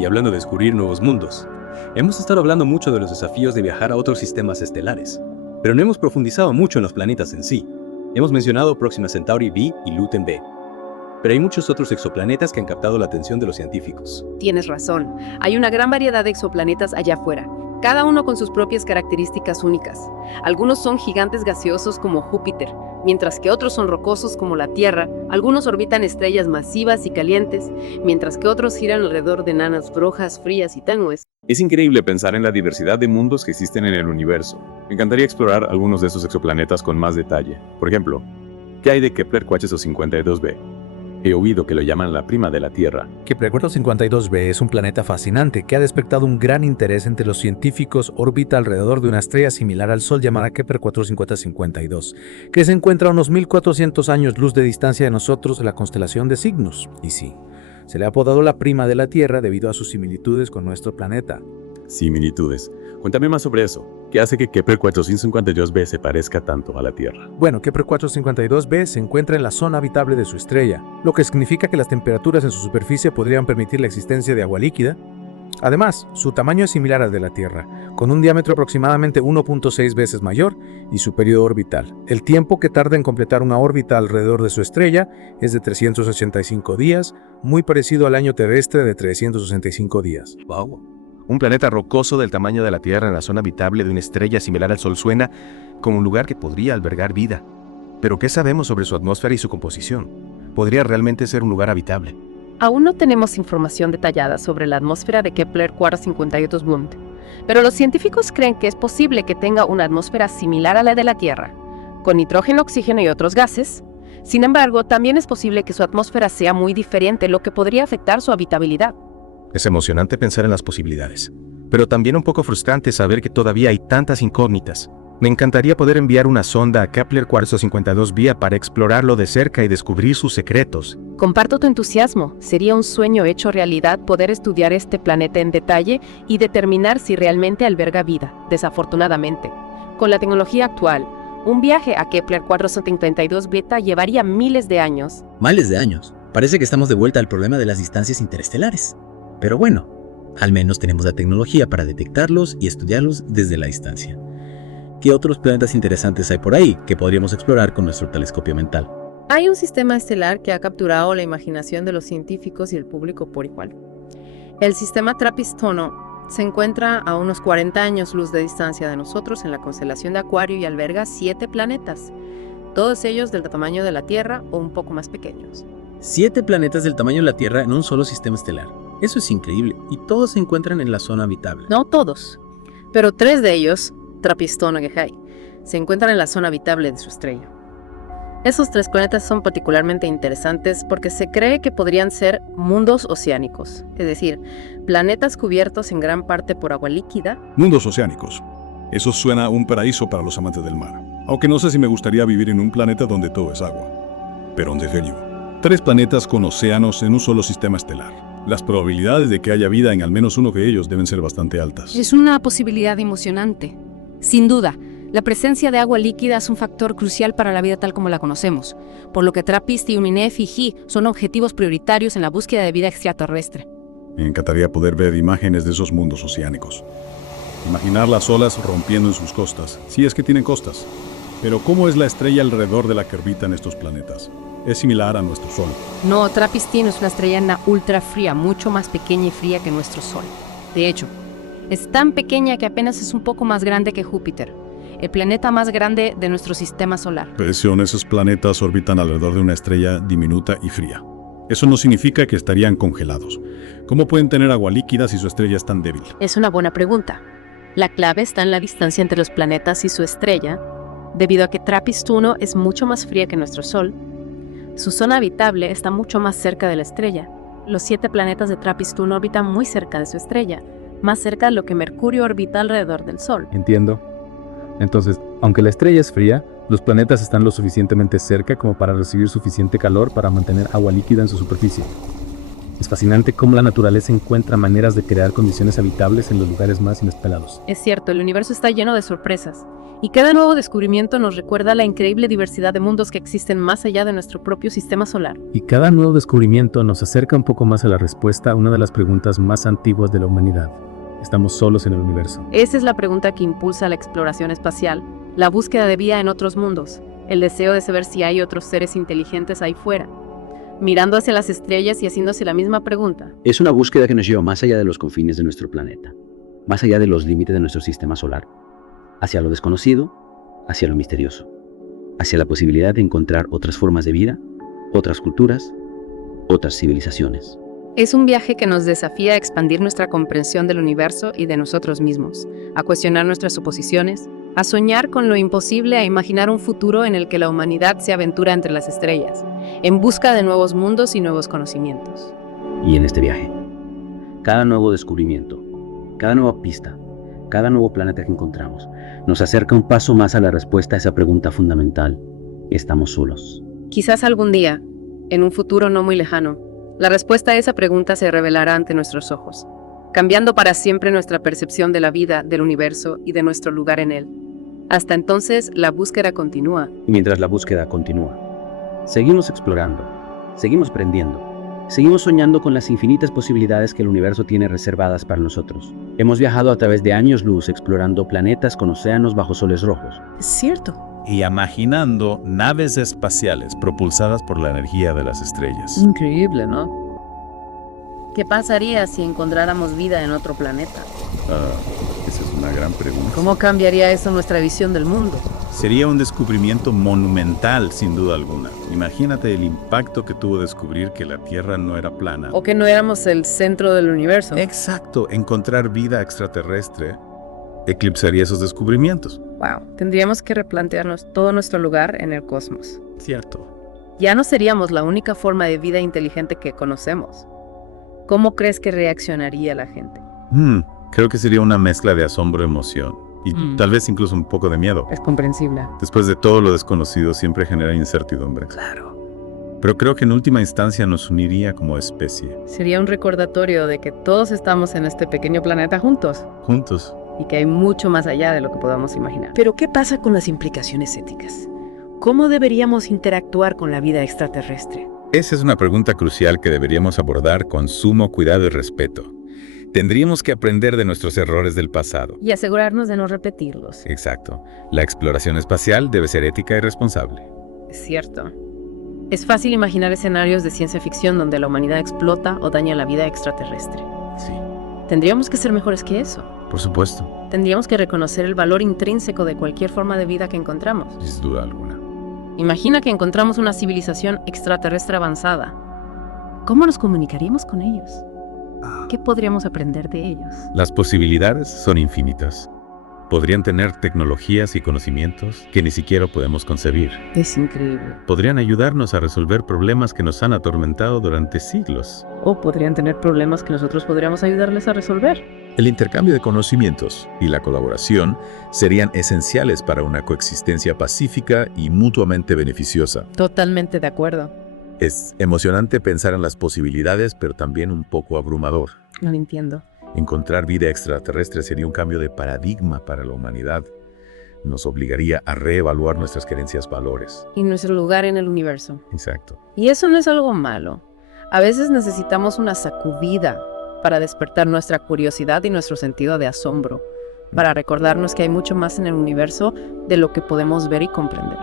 Y hablando de descubrir nuevos mundos, hemos estado hablando mucho de los desafíos de viajar a otros sistemas estelares, pero no hemos profundizado mucho en los planetas en sí. Hemos mencionado Próxima Centauri b y Luten b, pero hay muchos otros exoplanetas que han captado la atención de los científicos. Tienes razón, hay una gran variedad de exoplanetas allá afuera, cada uno con sus propias características únicas. Algunos son gigantes gaseosos como Júpiter, mientras que otros son rocosos como la Tierra. Algunos orbitan estrellas masivas y calientes, mientras que otros giran alrededor de enanas rojas, frías y tenues. Es increíble pensar en la diversidad de mundos que existen en el universo. Me encantaría explorar algunos de esos exoplanetas con más detalle. Por ejemplo, ¿qué hay de Kepler 452b? He oído que lo llaman la prima de la Tierra. Kepler 452b es un planeta fascinante que ha despertado un gran interés entre los científicos. Orbita alrededor de una estrella similar al Sol llamada Kepler 45052, que se encuentra a unos 1400 años luz de distancia de nosotros en la constelación de Cygnus. Y sí, se le ha apodado la prima de la Tierra debido a sus similitudes con nuestro planeta. Similitudes. Cuéntame más sobre eso. ¿Qué hace que Kepler 452b se parezca tanto a la Tierra? Bueno, Kepler 452b se encuentra en la zona habitable de su estrella, lo que significa que las temperaturas en su superficie podrían permitir la existencia de agua líquida. Además, su tamaño es similar al de la Tierra, con un diámetro aproximadamente 1.6 veces mayor y su periodo orbital. El tiempo que tarda en completar una órbita alrededor de su estrella es de 385 días, muy parecido al año terrestre de 365 días. ¡Wow! Un planeta rocoso del tamaño de la Tierra en la zona habitable de una estrella similar al Sol suena como un lugar que podría albergar vida. Pero ¿qué sabemos sobre su atmósfera y su composición? ¿Podría realmente ser un lugar habitable? Aún no tenemos información detallada sobre la atmósfera de Kepler 452b, pero los científicos creen que es posible que tenga una atmósfera similar a la de la Tierra, con nitrógeno, oxígeno y otros gases. Sin embargo, también es posible que su atmósfera sea muy diferente, lo que podría afectar su habitabilidad. Es emocionante pensar en las posibilidades, pero también un poco frustrante saber que todavía hay tantas incógnitas. Me encantaría poder enviar una sonda a Kepler 452b para explorarlo de cerca y descubrir sus secretos. Comparto tu entusiasmo. Sería un sueño hecho realidad poder estudiar este planeta en detalle y determinar si realmente alberga vida. Desafortunadamente, con la tecnología actual, un viaje a Kepler 452b llevaría miles de años. Miles de años. Parece que estamos de vuelta al problema de las distancias interestelares. Pero bueno, al menos tenemos la tecnología para detectarlos y estudiarlos desde la distancia. ¿Qué otros planetas interesantes hay por ahí que podríamos explorar con nuestro telescopio mental? Hay un sistema estelar que ha capturado la imaginación de los científicos y el público por igual. El sistema Trappist-Thono se encuentra a unos 40 años luz de distancia de nosotros en la constelación de Acuario y alberga 7 planetas, todos ellos del tamaño de la Tierra o un poco más pequeños. 7 planetas del tamaño de la Tierra en un solo sistema estelar. Eso es increíble, y todos se encuentran en la zona habitable. No todos, pero 3 de ellos, Trappist-Thono-Gehyei, se encuentran en la zona habitable de su estrella. Esos 3 planetas son particularmente interesantes porque se cree que podrían ser mundos oceánicos, es decir, planetas cubiertos en gran parte por agua líquida. Mundos oceánicos. Eso suena a un paraíso para los amantes del mar. Aunque no sé si me gustaría vivir en un planeta donde todo es agua. Pero ¿dónde serio? 3 planetas con océanos en un solo sistema estelar. Las probabilidades de que haya vida en al menos uno de ellos deben ser bastante altas. Es una posibilidad emocionante. Sin duda, la presencia de agua líquida es un factor crucial para la vida tal como la conocemos, por lo que TRAPPIST y UNINEF y HI son objetivos prioritarios en la búsqueda de vida extraterrestre. Me encantaría poder ver imágenes de esos mundos oceánicos. Imaginar las olas rompiendo en sus costas, si es que tienen costas. Pero ¿cómo es la estrella alrededor de la que orbitan estos planetas? Es similar a nuestro Sol. No, TRAPPIST-N es una estrella enana ultra fría, mucho más pequeña y fría que nuestro Sol. De hecho, es tan pequeña que apenas es un poco más grande que Júpiter, el planeta más grande de nuestro sistema solar. Presión, esos planetas orbitan alrededor de una estrella diminuta y fría. Eso no significa que estarían congelados. ¿Cómo pueden tener agua líquida si su estrella es tan débil? Es una buena pregunta. La clave está en la distancia entre los planetas y su estrella. Debido a que TRAPPIST-1 es mucho más fría que nuestro Sol, su zona habitable está mucho más cerca de la estrella. Los 7 planetas de TRAPPIST-1 orbitan muy cerca de su estrella, más cerca de lo que Mercurio orbita alrededor del Sol. Entiendo. Entonces, aunque la estrella es fría, los planetas están lo suficientemente cerca como para recibir suficiente calor para mantener agua líquida en su superficie. Es fascinante cómo la naturaleza encuentra maneras de crear condiciones habitables en los lugares más inesperados. Es cierto, el universo está lleno de sorpresas, y cada nuevo descubrimiento nos recuerda la increíble diversidad de mundos que existen más allá de nuestro propio sistema solar. Y cada nuevo descubrimiento nos acerca un poco más a la respuesta a una de las preguntas más antiguas de la humanidad. ¿Estamos solos en el universo? Esa es la pregunta que impulsa la exploración espacial, la búsqueda de vida en otros mundos, el deseo de saber si hay otros seres inteligentes ahí fuera, mirando hacia las estrellas y haciéndose la misma pregunta. Es una búsqueda que nos lleva más allá de los confines de nuestro planeta, más allá de los límites de nuestro sistema solar, hacia lo desconocido, hacia lo misterioso, hacia la posibilidad de encontrar otras formas de vida, otras culturas, otras civilizaciones. Es un viaje que nos desafía a expandir nuestra comprensión del universo y de nosotros mismos, a cuestionar nuestras suposiciones, a soñar con lo imposible, a imaginar un futuro en el que la humanidad se aventura entre las estrellas, en busca de nuevos mundos y nuevos conocimientos. Y en este viaje, cada nuevo descubrimiento, cada nueva pista, cada nuevo planeta que encontramos, nos acerca un paso más a la respuesta a esa pregunta fundamental: ¿estamos solos? Quizás algún día, en un futuro no muy lejano, la respuesta a esa pregunta se revelará ante nuestros ojos, cambiando para siempre nuestra percepción de la vida, del universo y de nuestro lugar en él. Hasta entonces, la búsqueda continúa. Y mientras la búsqueda continúa, seguimos explorando, seguimos aprendiendo, seguimos soñando con las infinitas posibilidades que el universo tiene reservadas para nosotros. Hemos viajado a través de años luz explorando planetas con océanos bajo soles rojos. Es cierto. Y imaginando naves espaciales propulsadas por la energía de las estrellas. Increíble, ¿no? ¿Qué pasaría si encontráramos vida en otro planeta? Esa es una gran pregunta. ¿Cómo cambiaría eso nuestra visión del mundo? Sería un descubrimiento monumental, sin duda alguna. Imagínate el impacto que tuvo descubrir que la Tierra no era plana. ¿O que no éramos el centro del universo? Exacto, encontrar vida extraterrestre eclipsaría esos descubrimientos. Wow, tendríamos que replantearnos todo nuestro lugar en el cosmos. Cierto. Ya no seríamos la única forma de vida inteligente que conocemos. ¿Cómo crees que reaccionaría la gente? Creo que sería una mezcla de asombro, emoción y tal vez incluso un poco de miedo. Es comprensible. Después de todo, lo desconocido siempre genera incertidumbre. Claro. Pero creo que en última instancia nos uniría como especie. Sería un recordatorio de que todos estamos en este pequeño planeta juntos. Juntos. Y que hay mucho más allá de lo que podamos imaginar. Pero ¿qué pasa con las implicaciones éticas? ¿Cómo deberíamos interactuar con la vida extraterrestre? Esa es una pregunta crucial que deberíamos abordar con sumo cuidado y respeto. Tendríamos que aprender de nuestros errores del pasado. Y asegurarnos de no repetirlos. Exacto. La exploración espacial debe ser ética y responsable. Es cierto. Es fácil imaginar escenarios de ciencia ficción donde la humanidad explota o daña la vida extraterrestre. Sí. Tendríamos que ser mejores que eso. Por supuesto. Tendríamos que reconocer el valor intrínseco de cualquier forma de vida que encontramos. Sin duda alguna. Imagina que encontramos una civilización extraterrestre avanzada. ¿Cómo nos comunicaríamos con ellos? ¿Qué podríamos aprender de ellos? Las posibilidades son infinitas. Podrían tener tecnologías y conocimientos que ni siquiera podemos concebir. Es increíble. Podrían ayudarnos a resolver problemas que nos han atormentado durante siglos. O podrían tener problemas que nosotros podríamos ayudarles a resolver. El intercambio de conocimientos y la colaboración serían esenciales para una coexistencia pacífica y mutuamente beneficiosa. Totalmente de acuerdo. Es emocionante pensar en las posibilidades, pero también un poco abrumador. No lo entiendo. Encontrar vida extraterrestre sería un cambio de paradigma para la humanidad. Nos obligaría a reevaluar nuestras creencias, valores. Y nuestro lugar en el universo. Exacto. Y eso no es algo malo. A veces necesitamos una sacudida para despertar nuestra curiosidad y nuestro sentido de asombro, para recordarnos que hay mucho más en el universo de lo que podemos ver y comprender.